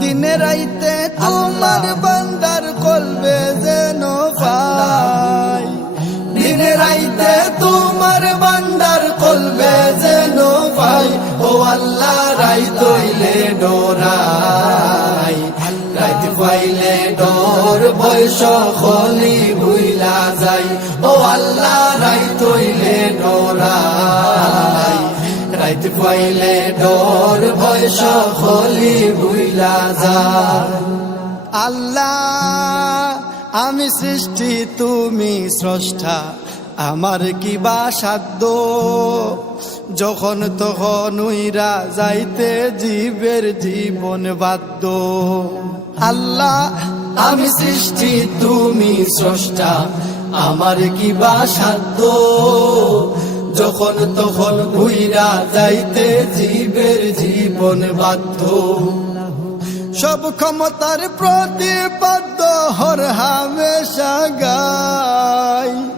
দিনে রাইতে তোমার বান্দার কলবে যেন পাই। দিনে রাইতে তোমার বান্দার কলবে যেন পাই। ও আল্লাহ রাই তৈলে ডোরাই। রাইত পাইলে ডোর বয়স খলি ভুইলা যাই। ও আল্লাহ রাই রাইত পাইলে ডোর বয়স খলি ভুইলা যায়। আল্লাহ, আমি সৃষ্টি, তুমি স্রষ্টা, আমার কি বা সাধ্য? যখন তখন উইরা যাইতে জীবের জীবন বাধ্য। আল্লাহ, আমি সৃষ্টি, তুমি স্রষ্টা, আমার কি বা সাধ্য? যখন তখন উইরা যাইতে জীবের জীবন বাধ্য। সব ক্ষমতার প্রতিপাদ্য হর হামেশা গাই।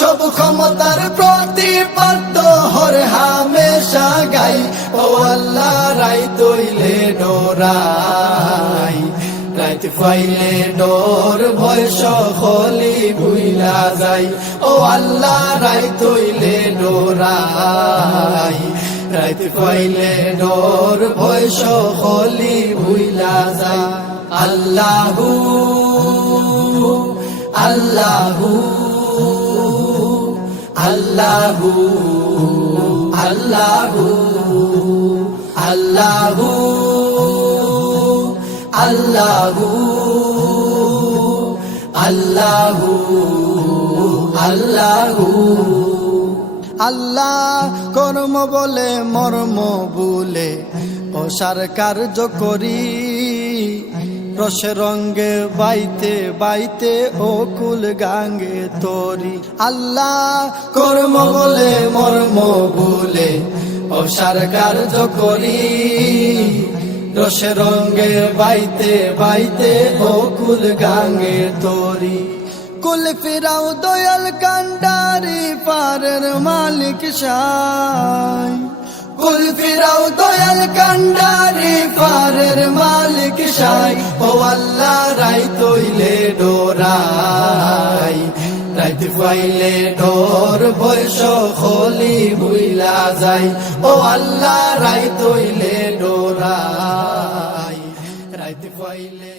সব ক্ষমতার প্রতিপাদ্য হর হামেশা গাই। ও আল্লাহ রাই তৈলে ডোরাই। রাইত ফাইলে ডোর, ভয় সকলি ভুইলা যাই ও আল্লাহ রাই তৈলে ডোরাই। রাইত পাইলে ডোর, ভয় সকলি ভুইলা যায়। আল্লাহু আল্লাহু আল্লাহু আল্লাহু আল্লাহু। আল্লাহু আল্লাহু আল্লাহু। আল্লাহ কর্ম বলে, মর্ম বলে অসার কার্য করি। রসে রঙ্গে বাইতে বাইতে, ও কুল গাঙ্গে তরি। আল্লাহ কর্ম বলে, মর্ম বলে অসার কার্য করি। রসে রঙ্গে বাইতে বাইতে ও কুল গাঙ্গে তরি। কুল ফিরাও দয়াল কান্ডারি পারের মালিক সাই। কুল ফিরাও দয়াল কান্ডারি পারের মালিক সাই। ও আল্লাহ রাই তৈলে ডোরাই। রাইত পাইলে ডোর বয়স খলি বুইলা যাই। ও আল্লাহ রাই তৈলে ডোরাই। রাইত পাইলে